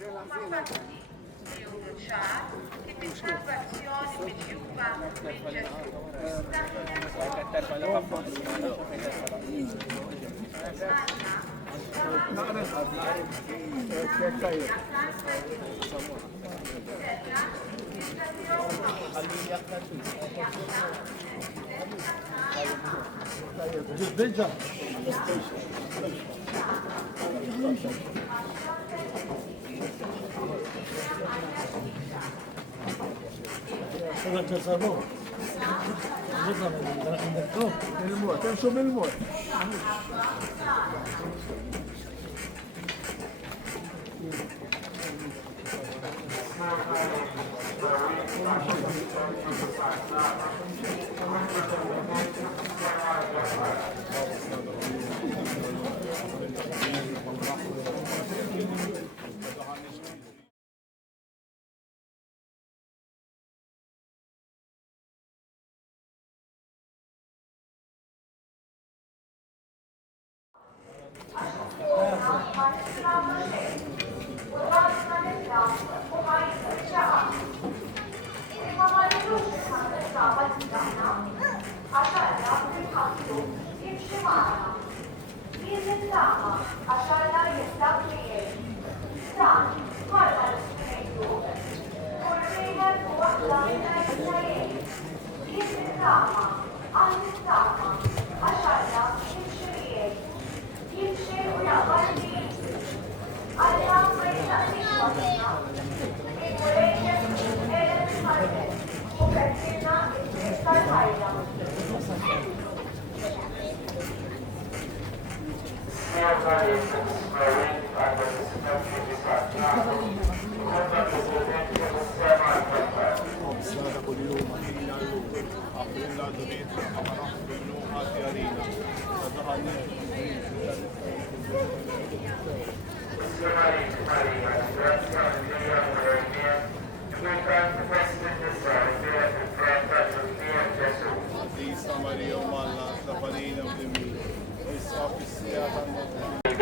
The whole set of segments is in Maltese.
huma fatti di un ċar kif is-salvazzjoni miġjuba minn Ġesu. تمشوا بالموت.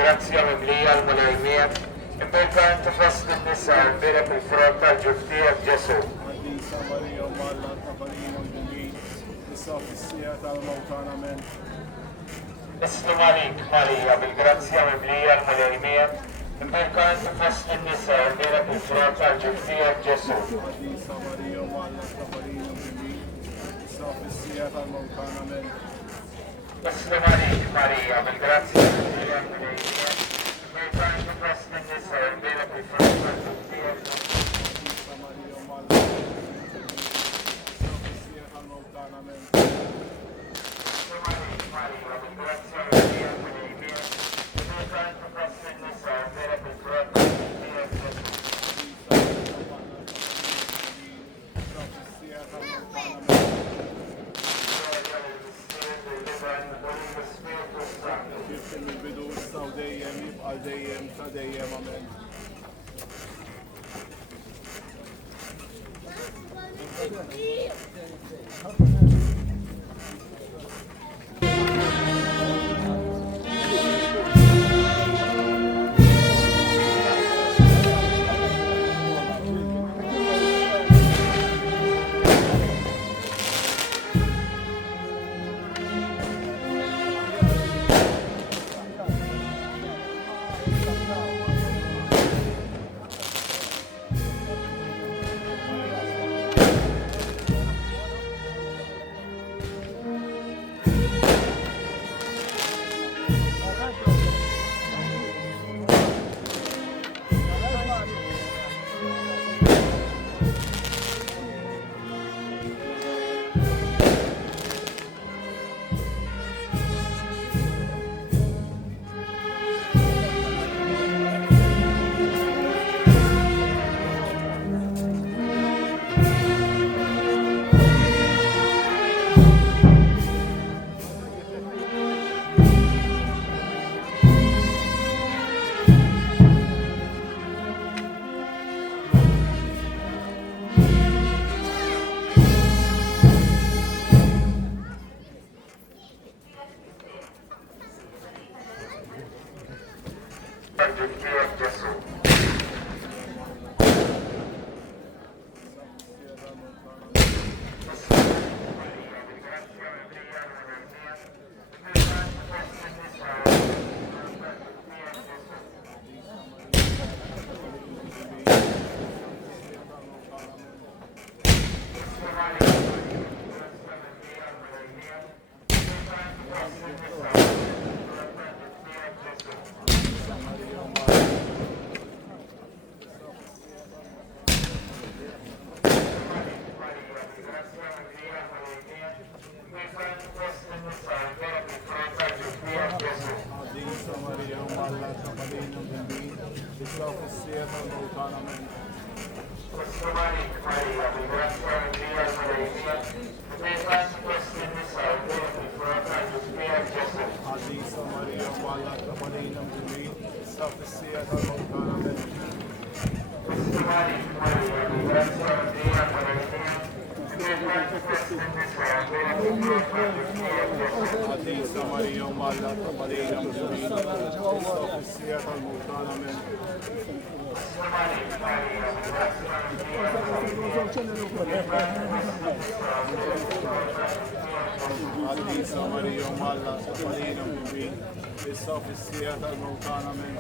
Grazzja mimlija l-mulajmiet, imberka inti fost in-nisa l-bira fil-frott tal-ġuftija b'Ġesu. Nislim għalik, Marija, bil-grazzja mimlija l-mulajmiet, imberka inti fost in-nisa l-bira fil-frott tal-ġuftija b'Ġesu. Nislim għalik, Marija, bil-grazzja mimlija l-mulajmiet, imberka inti fost in-nisa l-bira fil-frott tal-ġuftija b'Ġesu. Dejjem, amen. السيادة الموتان من Postomalik Maria, migrantka Andrija Marejnija, Mekan Postin Nisa, Bejak il-Frota, Ġufija Ġesef. عزيزة مريم وعلى تقبلين جميل صف السيادة الموتان من Postomalik Maria, migrantka Andrija Marejnija, Mekan Postin Nisa, Bejak il-Frota, Ġufija Ġesef. عزيزة مريم وعلى تقبلين جميل صف السيادة الموتان من Postomalik Maria, migrantka عزيزة مريم وعلى تقبلين جميل صف السيادة الموتان من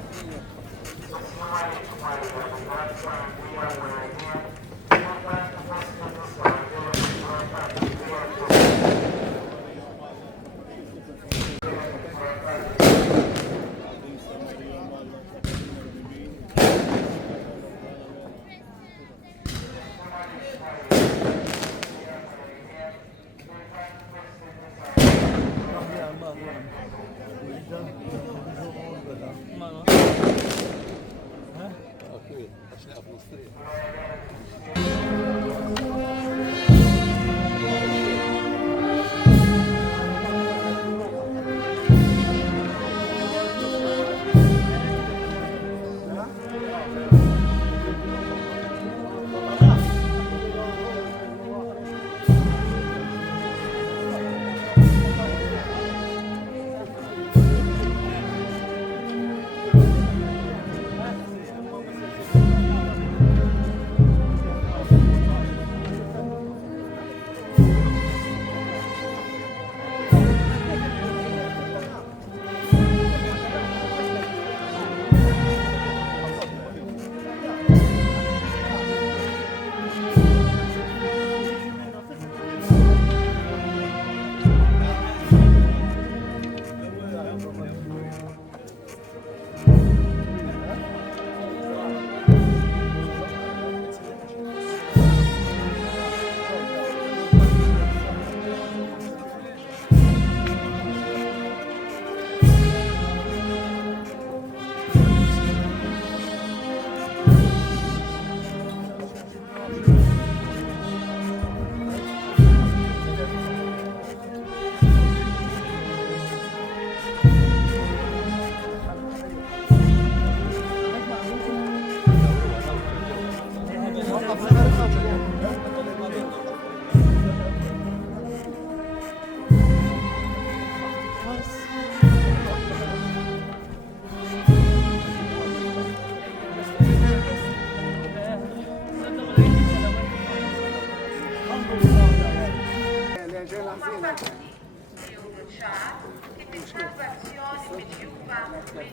Postomalik Maria, migrantka Andrija Marejnija, Mekan Postin Nisa, Bejak il-Frota, Ġufija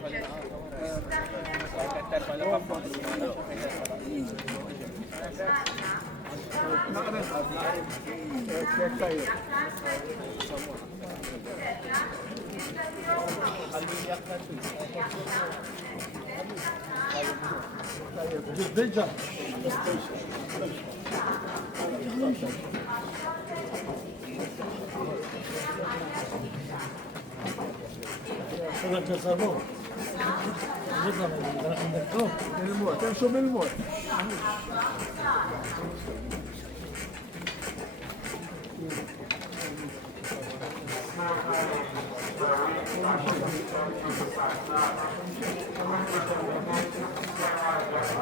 Ġesef. che per salvazione mediuva in Gesù. الموت شو بالموت Thank you.